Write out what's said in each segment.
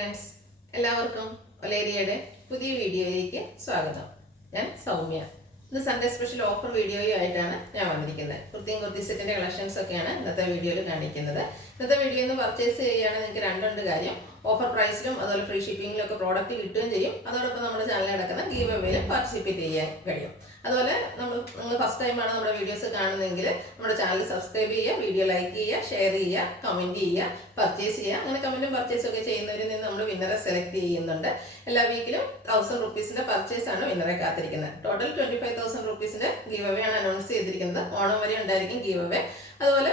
Friends, എല്ലാവർക്കും ഒലേരിയയുടെ പുതിയ വീഡിയോയിലേക്ക് സ്വാഗതം. ഞാൻ സൗമ്യ. ഇന്ന് സൺഡേ സ്പെഷ്യൽ ഓഫർ വീഡിയോയുമായിട്ടാണ് ഞാൻ വന്നിരിക്കുന്നത്. കുർത്തി സെറ്റിൻ്റെ കളക്ഷൻസ് ഒക്കെയാണ് ഇന്നത്തെ വീഡിയോയിൽ കാണിക്കുന്നത്. ഇന്നത്തെ വീഡിയോ ഒന്ന് പർച്ചേസ് ചെയ്യുകയാണെങ്കിൽ നിങ്ങൾക്ക് രണ്ടുണ്ട് കാര്യം. ഓഫർ പ്രൈസിലും അതുപോലെ ഫ്രീ ഷിപ്പിങ്ങിലും ഒക്കെ പ്രോഡക്റ്റ് കിട്ടുകയും ചെയ്യും. അതോടൊപ്പം നമ്മുടെ ചാനലിൽ നടക്കുന്ന ഗീവ് അവേയിലും പാർട്ടിസിപ്പേറ്റ് ചെയ്യാൻ കഴിയും. അതുപോലെ നിങ്ങൾ ഫസ്റ്റ് ടൈമാണ് നമ്മുടെ വീഡിയോസ് കാണുന്നതെങ്കിൽ നമ്മുടെ ചാനൽ സബ്സ്ക്രൈബ് ചെയ്യുക, വീഡിയോ ലൈക്ക് ചെയ്യുക, ഷെയർ ചെയ്യുക, കമൻറ്റ് ചെയ്യുക, പർച്ചേസ് ചെയ്യുക. അങ്ങനെ കമൻറ്റും പർച്ചേസും ഒക്കെ ചെയ്യുന്നവരിൽ നിന്ന് നമ്മൾ വിന്നറെ സെലക്ട് ചെയ്യുന്നുണ്ട്. എല്ലാ വീക്കിലും 1000 റുപ്പീസിൻ്റെ പർച്ചേസാണ് വിന്നറെ കാത്തിരിക്കുന്നത്. ടോട്ടൽ 25,000 റുപ്പീസിൻ്റെ ഗീവ് അവേ ആണ് അനൗൺസ് ചെയ്തിരിക്കുന്നത്. ഓണം വരെ ഉണ്ടായിരിക്കും ഗീവ് അവേ. അതുപോലെ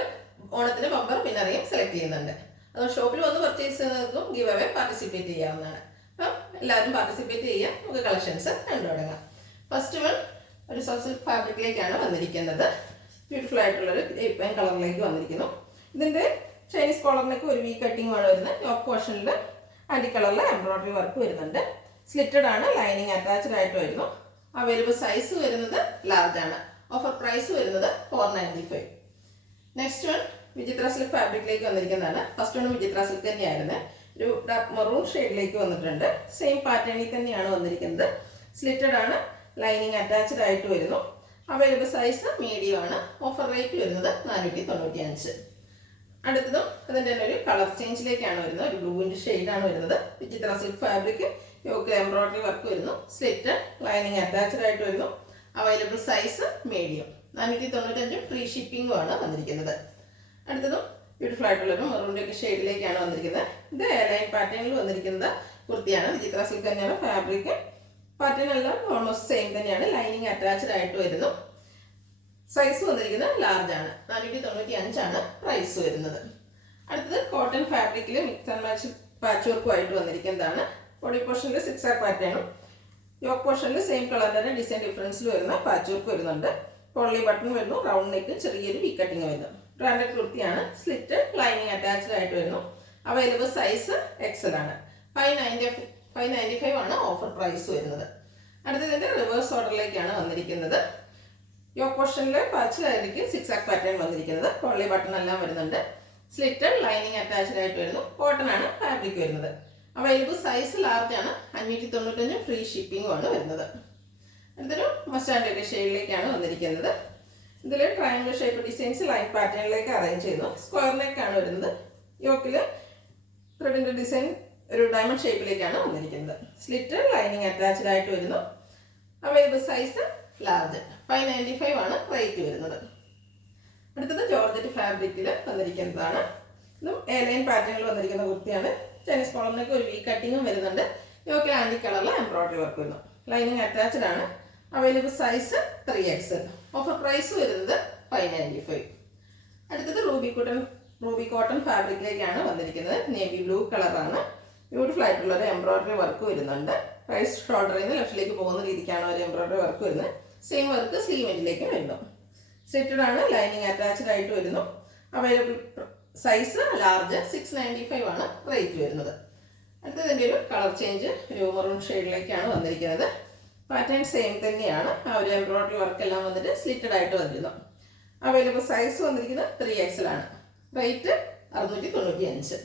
ഓണത്തിന് ബമ്പർ വിന്നറേയും സെലക്ട് ചെയ്യുന്നുണ്ട്. അതുപോലെ ഷോപ്പിൽ വന്ന് പർച്ചേസ് ചെയ്യുന്നവർക്കും ഗീവ് അവേ പാർട്ടിസിപ്പേറ്റ് ചെയ്യാവുന്നതാണ്. അപ്പം എല്ലാവരും പാർട്ടിസിപ്പേറ്റ് ചെയ്യുക. നമുക്ക് കളക്ഷൻസ് കണ്ടു തുടങ്ങാം. ഫസ്റ്റ് വൺ ഒരു സോഫ്റ്റ് ഫാബ്രിക്കിലേക്കാണ് വന്നിരിക്കുന്നത്. ബ്യൂട്ടിഫുൾ ആയിട്ടുള്ളൊരു പെയിൻ കളറിലേക്ക് വന്നിരിക്കുന്നു. ഇതിൻ്റെ ചൈനീസ് കോളറിലേക്ക് ഒരു വി കട്ടിംഗ് ആണ് വരുന്നത്. യോക്ക് പോർഷനിൽ ആൻറ്റി കളറിൽ എംബ്രോയിഡറി വർക്ക് വരുന്നുണ്ട്. സ്ലിറ്റഡ് ആണ്, ലൈനിങ് അറ്റാച്ച്ഡ് ആയിട്ട് വരുന്നു. അവൈലബിൾ സൈസ് വരുന്നത് ലാർജ് ആണ്. ഓഫർ പ്രൈസ് വരുന്നത് 495. നെക്സ്റ്റ് വൺ വിചിത്ര സിൽക്ക് ഫാബ്രിക്കിലേക്ക് വന്നിരിക്കുന്നതാണ്. ഫസ്റ്റ് വൺ വിചിത്ര സിൽക്ക് തന്നെയായിരുന്നു. ഒരു ഡാർക്ക് മറൂൺ ഷെയ്ഡിലേക്ക് വന്നിട്ടുണ്ട്. സെയിം പാറ്റേണിൽ തന്നെയാണ് വന്നിരിക്കുന്നത്. സ്ലിറ്റഡ് ആണ്, ലൈനിങ് അറ്റാച്ച്ഡ് ആയിട്ട് വരുന്നു. അവൈലബിൾ സൈസ് മീഡിയം ആണ്. ഓഫർ റേറ്റ് വരുന്നത് 495. അടുത്തതും അതിൻ്റെ തന്നെ ഒരു കളർ ചേഞ്ചിലേക്കാണ് വരുന്നത്. ഒരു ബ്ലൂവിൻ്റെ ഷെയ്ഡാണ് വരുന്നത്. വിചിത്ര സിൽക്ക് ഫാബ്രിക്, യോക്കിൽ എംബ്രോയിഡറി വർക്ക് വരുന്നു. സ്ലിറ്റ്, ലൈനിങ് അറ്റാച്ച്ഡ് ആയിട്ട് വരുന്നു. Available size medium. 495 ഫ്രീ ഷിപ്പിംഗും ആണ് വന്നിരിക്കുന്നത്. അടുത്തതും ബ്യൂട്ടിഫുൾ ആയിട്ടുള്ളൊരു മെറൂണിൻ്റെ ഒക്കെ ഷെയ്ഡിലേക്കാണ് വന്നിരിക്കുന്നത്. ഇത് എയർലൈൻ പാറ്റേണിൽ വന്നിരിക്കുന്നത് കുർത്തിയാണ്. വിചിത്ര സിൽക്ക് തന്നെയാണ് ഫാബ്രിക്. പാറ്റേൺ എല്ലാം ഓൾമോസ്റ്റ് സെയിം തന്നെയാണ്. ലൈനിങ് അറ്റാച്ച്ഡ് ആയിട്ട് വരുന്നു. സൈസ് വന്നിരിക്കുന്നത് ലാർജ് ആണ്. 495 ആണ് പ്രൈസ് വരുന്നത്. അടുത്തത് കോട്ടൺ ഫാബ്രിക്കിൽ മിക്സ് ആൻഡ് മാച്ച് പാച്ച് വർക്കുമായിട്ട് വന്നിരിക്കുന്നതാണ്. ബോഡി പോർഷനിൽ 6 പാറ്റേണും യോക്ക് പോർഷനിൽ സെയിം കളറിൻ്റെ ഡിസൈൻ ഡിഫറൻസിൽ വരുന്ന പാച്ച് വർക്ക് വരുന്നുണ്ട്. പോളി ബട്ടൺ വരുന്നു. റൗണ്ട് നെക്ക്, ചെറിയൊരു വി കട്ടിങ് വരുന്നു. ബ്രാൻഡഡ് കുർത്തിയാണ്. സ്ലിറ്റ്, ലൈനിങ് അറ്റാച്ച്ഡ് ആയിട്ട് വരുന്നു. അവൈലബിൾ സൈസ് എക്സൽ ആണ്. 595 ആണ് ഓഫർ പ്രൈസ് വരുന്നത്. അടുത്തതിൻ്റെ റിവേഴ്സ് ഓർഡറിലേക്കാണ് വന്നിരിക്കുന്നത്. യോക്ക് പോർഷനിൽ പാച്ചിലായിരിക്കും 6 പാറ്റേൺ വന്നിരിക്കുന്നത്. പോളി ബട്ടൺ എല്ലാം വരുന്നുണ്ട്. സ്ലിറ്റ്, ലൈനിങ് അറ്റാച്ച്ഡ് ആയിട്ട് വരുന്നു. കോട്ടൺ ആണ് ഫാബ്രിക് വരുന്നത്. അവൈലബിൾ സൈസ് ലാർജ് ആണ്. 595 ഫ്രീ ഷിപ്പിംഗും ആണ് വരുന്നത്. അടുത്തൊരു മസ്റ്റാൻഡ് ഷെയ്ഡിലേക്കാണ് വന്നിരിക്കുന്നത്. ഇതിൽ ട്രയാങ്കിൾ ഷേപ്പ് ഡിസൈൻസ് ലൈൻ പാറ്റേണിലേക്ക് അറേഞ്ച് ചെയ്യുന്നു. സ്ക്വയർ നെക്കാണ് വരുന്നത്. യോക്കിൽ ത്രെഡിൻ്റെ ഡിസൈൻ ഒരു ഡയമണ്ട് ഷേപ്പിലേക്കാണ് വന്നിരിക്കുന്നത്. സ്ലിറ്റ്, ലൈനിങ് അറ്റാച്ച്ഡ് ആയിട്ട് വരുന്നു. Available size large. 595 ആണ് റേറ്റ് വരുന്നത്. അടുത്തത് ജോർജറ്റ് ഫാബ്രിക്കിൽ വന്നിരിക്കുന്നതാണ്. ഇതും എയർലൈൻ പാറ്റേണിൽ വന്നിരിക്കുന്ന കുർത്തിയാണ്. ചൈനീസ് കോളറിനൊക്കെ ഒരു വി കട്ടിങ്ങും വരുന്നുണ്ട്. യോക്കിൽ ആൻറ്റി കളറിൽ എംബ്രോയിഡറി വർക്ക് വരുന്നു. ലൈനിങ് അറ്റാച്ച്ഡ് ആണ്. Available size 3XL. Offer price വരുന്നത് 595. അടുത്തത് റൂബി കോട്ടൺ ഫാബ്രിക്കിലേക്കാണ് വന്നിരിക്കുന്നത്. നേവി ബ്ലൂ കളറാണ്. ബ്യൂട്ടിഫുൾ ആയിട്ടുള്ളൊരു എംബ്രോയിഡറി വർക്ക് വരുന്നുണ്ട്. റൈറ്റ് ഷോൾഡറിൽ നിന്ന് ലെഫ്റ്റിലേക്ക് പോകുന്ന രീതിക്കാണ് ഒരു എംബ്രോയിഡറി വർക്ക് വരുന്നത്. സെയിം വർക്ക് സ്ലീവിലേക്ക് വരുന്നു. സ്ലിറ്റഡ് ആണ്, ലൈനിങ് അറ്റാച്ച്ഡ് ആയിട്ട് വരുന്നു. Available size large. 695 ആണ് റേറ്റ് വരുന്നത്. അടുത്തതിൻ്റെ ഒരു കളർ ചേഞ്ച് ഒരു മെറൂൺ ഷെയ്ഡിലേക്കാണ് വന്നിരിക്കുന്നത്. പാറ്റേൺ സെയിം തന്നെയാണ്. ആ ഒരു എംബ്രോയിഡറി വർക്ക് എല്ലാം വന്നിട്ട് സ്ലിറ്റഡ് ആയിട്ട് വന്നിരുന്നു. അവൈലബിൾ സൈസ് വന്നിരിക്കുന്നത് 3XL ആണ്. റേറ്റ് 695.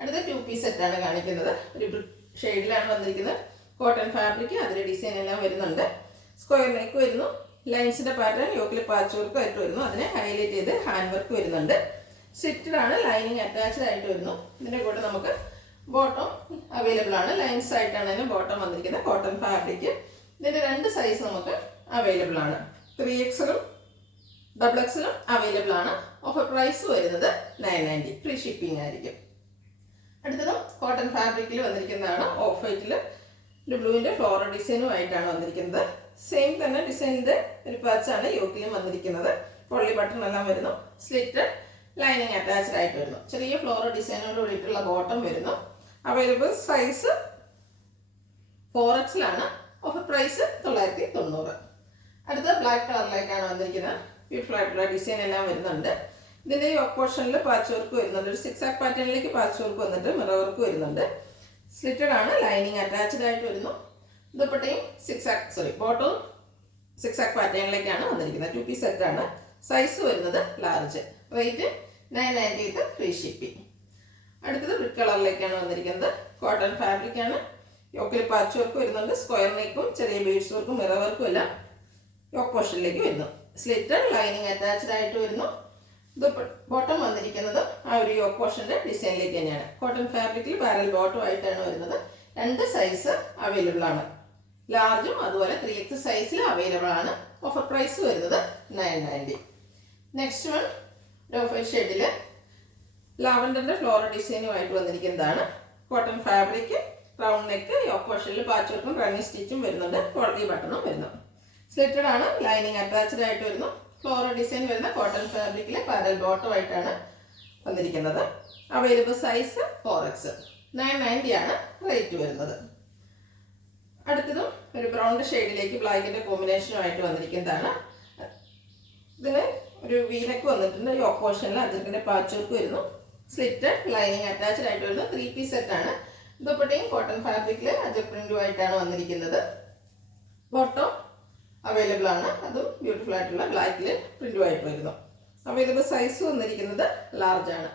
അടുത്ത 2 പീസ് സെറ്റാണ് കാണിക്കുന്നത്. ഒരു ഷെയ്ഡിലാണ് വന്നിരിക്കുന്നത്. കോട്ടൺ ഫാബ്രിക്, അതിൻ്റെ ഡിസൈൻ എല്ലാം വരുന്നുണ്ട്. സ്ക്വയർ നെക്ക് വരുന്നു. ലൈൻസിൻ്റെ പാറ്റേൺ യോക്കിൽ പാച്ച് വർക്ക് ആയിട്ട് വരുന്നു. അതിനെ ഹൈലൈറ്റ് ചെയ്ത് ഹാൻഡ് വർക്ക് വരുന്നുണ്ട്. സ്റ്റിറ്റഡ് ആണ്, ലൈനിങ് അറ്റാച്ച്ഡ് ആയിട്ട് വരുന്നു. ഇതിൻ്റെ കൂടെ നമുക്ക് ബോട്ടം അവൈലബിൾ ആണ്. ലൈൻസ് ആയിട്ടാണ് അതിന് ബോട്ടം വന്നിരിക്കുന്നത്. Cotton fabric. ഇതിൻ്റെ 2 സൈസ് നമുക്ക് അവൈലബിൾ ആണ്. 3XL XL അവൈലബിൾ ആണ്. ഓഫർ പ്രൈസ് വരുന്നത് 990. ഫ്രീ ഷിപ്പിംഗ് ആയിരിക്കും. അടുത്തതും കോട്ടൺ ഫാബ്രിക്കിൽ വന്നിരിക്കുന്നതാണ്. ഓഫ് വൈറ്റിൽ ഒരു ബ്ലൂവിൻ്റെ ഫ്ലോറൽ ഡിസൈനുമായിട്ടാണ് വന്നിരിക്കുന്നത്. സെയിം തന്നെ ഡിസൈനിൻ്റെ ഒരു പാച്ചാണ് യോക്കിലും വന്നിരിക്കുന്നത്. പൊള്ളി ബട്ടൺ എല്ലാം വരുന്നു. സ്ലിറ്റ്, ലൈനിങ് അറ്റാച്ച്ഡ് ആയിട്ട് വരുന്നു. ചെറിയ ഫ്ലോറൽ ഡിസൈനോട് കൂടിയിട്ടുള്ള ബോട്ടം വരുന്നു. അവൈലബിൾ സൈസ് 4XL ആണ്. Offer price 990. അടുത്ത ബ്ലാക്ക് കളറിലേക്കാണ് വന്നിരിക്കുന്നത്. ബ്യൂട്ടിഫുൾ ആയിട്ടുള്ള ഡിസൈൻ എല്ലാം വരുന്നുണ്ട്. ഇതിൻ്റെ യോക്ക് പോർഷനിൽ പാച്ച് വർക്ക് വരുന്നുണ്ട്. ഒരു 6 പാറ്റേണിലേക്ക് പാച്ച് വർക്ക് വന്നിട്ട് മിറർ വർക്ക് വരുന്നുണ്ട്. സ്ലിറ്റഡ് ആണ്, ലൈനിങ് അറ്റാച്ച്ഡ് ആയിട്ട് വരുന്നു. ദുപ്പട്ടയും ബോട്ടവും 6 പാറ്റേണിലേക്കാണ് വന്നിരിക്കുന്നത്. 2 പീസ് സെറ്റാണ്. സൈസ് വരുന്നത് ലാർജ്. Rate 990 free shipping. അടുത്തത് ബ്രിക്ക് കളറിലേക്കാണ് വന്നിരിക്കുന്നത്. കോട്ടൺ ഫാബ്രിക് ആണ്. യോക്കിൽ പാച്ച് വർക്ക് വരുന്നുണ്ട്. സ്ക്വയർ നെക്കും ചെറിയ ബീഡ്സ് വർക്കും മിറർ വർക്കും എല്ലാം യോക്ക് പോർഷനിലേക്ക് വരുന്നു. സ്ലിറ്റഡ് ലൈനിങ് അറ്റാച്ച്ഡ് ആയിട്ട് വരുന്നു. ഇത് ബോട്ടം വന്നിരിക്കുന്നത് ആ ഒരു യോക്ക് പോർഷന്റെ ഡിസൈനിലേക്ക് തന്നെയാണ്. കോട്ടൺ ഫാബ്രിക്കിൽ പാരൽ ബോട്ടം ആയിട്ടാണ് വരുന്നത്. 2 സൈസ് അവൈലബിൾ ആണ്. ലാർജും അതുപോലെ 3X സൈസിൽ അവൈലബിൾ ആണ്. ഓഫർ പ്രൈസ് വരുന്നത് 990. നെക്സ്റ്റ് വൺ ഓഫ് ഷെയ്ഡിൽ ലാവൻഡറിന്റെ ഫ്ലോറൽ ഡിസൈനുമായിട്ട് വന്നിരിക്കുന്നതാണ്. Cotton fabric, round neck, yoke പോർഷനിൽ പാച്ച് വർക്കും റണ്ണിങ് സ്റ്റിച്ചും വരുന്നുണ്ട്. ക്വാളിറ്റി ബട്ടണും വരുന്നു. സ്ലിറ്റഡ് ആണ്. ലൈനിങ് അറ്റാച്ച്ഡ് ആയിട്ട് വരുന്നു. ഫ്ലോറൽ ഡിസൈൻ വരുന്ന കോട്ടൺ ഫാബ്രിക്കിൽ പാരൽ ബോട്ടം ആയിട്ടാണ് വന്നിരിക്കുന്നത്. Available size 4X. 990 ആണ് റേറ്റ് വരുന്നത്. അടുത്തതും ഒരു ബ്രൗൺ ഷെയ്ഡിലേക്ക് ബ്ലാക്കിന്റെ കോമ്പിനേഷനുമായിട്ട് വന്നിരിക്കുന്നതാണ്. ഇതിന് ഒരു വീനക്ക് വന്നിട്ടുണ്ട്. യോക്ക് പോർഷനിൽ അജർക്കിന്റെ പാച്ച് വർക്ക് വരുന്നു. സ്ലിറ്റഡ് ലൈനിങ് അറ്റാച്ച്ഡ് ആയിട്ട് വരുന്നു. 3 പീസ് സെറ്റ് ആണ്. ദുപ്പട്ടയും കോട്ടൺ ഫാബ്രിക്കിൽ അജർ പ്രിന്റുമായിട്ടാണ് വന്നിരിക്കുന്നത്. ബോട്ടം അവൈലബിൾ ആണ്. അതും ബ്യൂട്ടിഫുൾ ആയിട്ടുള്ള ബ്ലാക്കിൽ പ്രിന്റുമായിട്ട് വരുന്നു. അവൈലബിൾ സൈസ് വന്നിരിക്കുന്നത് ലാർജ് ആണ്.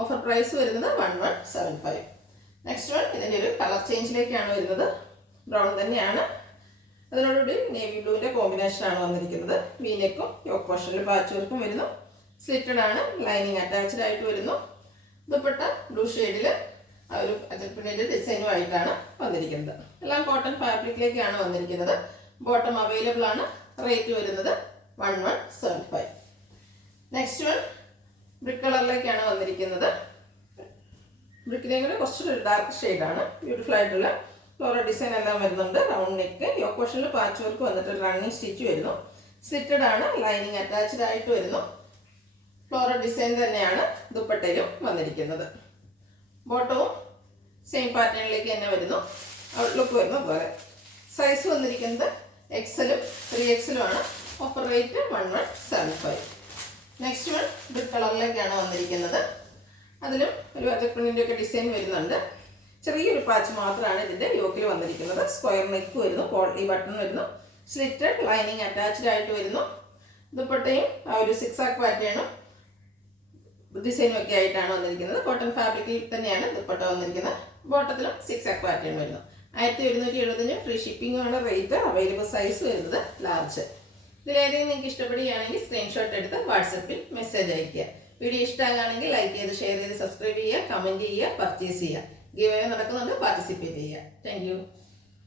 ഓഫർ പ്രൈസ് വരുന്നത് 1175. നെക്സ്റ്റ് വൺ ഇതിൻ്റെ ഒരു കളർ ചേഞ്ചിലേക്കാണ് വരുന്നത്. ബ്രൗൺ തന്നെയാണ്. അതിനോടുകൂടി നേവി ബ്ലൂവിൻ്റെ കോമ്പിനേഷനാണ് വന്നിരിക്കുന്നത്. വീനെക്കും യോക്ക് പോർഷനിൽ പാച്ച് വർക്കും വരുന്നു. സ്ലിറ്റഡ് ആണ്. ലൈനിങ് അറ്റാച്ച്ഡ് ആയിട്ട് വരുന്നു. ദുപ്പട്ട ബ്ലൂ ഷെയ്ഡിൽ ആ ഒരു അജർപ്പിൻ്റെ ഡിസൈനുമായിട്ടാണ് വന്നിരിക്കുന്നത്. എല്ലാം കോട്ടൺ ഫാബ്രിക്കിലേക്കാണ് വന്നിരിക്കുന്നത്. ബോട്ടം അവൈലബിൾ ആണ്. റേറ്റ് വരുന്നത് 1175. നെക്സ്റ്റ് വൺ ബ്രിക്ക് കളറിലേക്കാണ് വന്നിരിക്കുന്നത്. ബ്രിക്കിനെയും കൂടെ കുറച്ചൊരു ഡാർക്ക് ഷെയ്ഡാണ്. ബ്യൂട്ടിഫുൾ ആയിട്ടുള്ള ഫ്ലോറൽ ഡിസൈൻ എല്ലാം വരുന്നുണ്ട്. റൗണ്ട് നെക്ക്, യോക്ക് പോർഷനിൽ പാച്ച് വർക്ക് വന്നിട്ട് റണ്ണിങ് സ്റ്റിച്ച് വരുന്നു. സ്ലിറ്റഡ് ആണ്. ലൈനിങ് അറ്റാച്ച്ഡ് ആയിട്ട് വരുന്നു. ഫ്ലോറൽ ഡിസൈൻ തന്നെയാണ് ദുപ്പട്ടയിലും വന്നിരിക്കുന്നത്. ബോട്ടവും സെയിം പാറ്റേണിലേക്ക് തന്നെ വരുന്നു. ഔട്ട്ലുക്ക് വരുന്ന പോലെ. സൈസ് വന്നിരിക്കുന്നത് XL-ഉം 3XL-ഉം ആണ്. Offer rate 1175. Next one brick കളറിലേക്കാണ് വന്നിരിക്കുന്നത്. അതിലും ഒരു അജർപ്രിന്റിൻ്റെ ഒക്കെ ഡിസൈൻ വരുന്നുണ്ട്. ചെറിയൊരു പാച്ച് മാത്രമാണ് ഇതിൻ്റെ യോക്കിൽ വന്നിരിക്കുന്നത്. സ്ക്വയർ നെക്ക് വരുന്നു. ക്വാളിറ്റി ബട്ടൺ വരുന്നു. സ്ലിറ്റഡ് ലൈനിങ് അറ്റാച്ച്ഡ് ആയിട്ട് വരുന്നു. ദുപ്പട്ടയും ആ ഒരു സിക്സാക്ക് പാറ്റേണും ഡിസൈനും ഒക്കെ ആയിട്ടാണ് വന്നിരിക്കുന്നത്. കോട്ടൺ ഫാബ്രിക്കിൽ തന്നെയാണ് ദുപ്പട്ട വന്നിരിക്കുന്നത്. ബോട്ടത്തിലും സിക്സാക്ക് പാറ്റേൺ വരുന്നു. 1175 ഫ്രീ ഷിപ്പിംഗാണ് റേറ്റ്. അവൈലബിൾ സൈസ് വരുന്നത് ലാർജ്. ഇതിലേതെങ്കിലും നിങ്ങൾക്ക് ഇഷ്ടപ്പെടുകയാണെങ്കിൽ സ്ക്രീൻഷോട്ട് എടുത്ത് വാട്സപ്പിൽ മെസ്സേജ് അയയ്ക്കുക. വീഡിയോ ഇഷ്ടമാകുകയാണെങ്കിൽ ലൈക്ക് ചെയ്ത്, ഷെയർ ചെയ്ത്, സബ്സ്ക്രൈബ് ചെയ്യുക, കമൻറ്റ് ചെയ്യുക, പർച്ചേസ് ചെയ്യുക. ഗിവ് അവേ നടക്കുന്നുണ്ട്. പാർട്ടിസിപ്പേറ്റ് ചെയ്യുക. Thank you.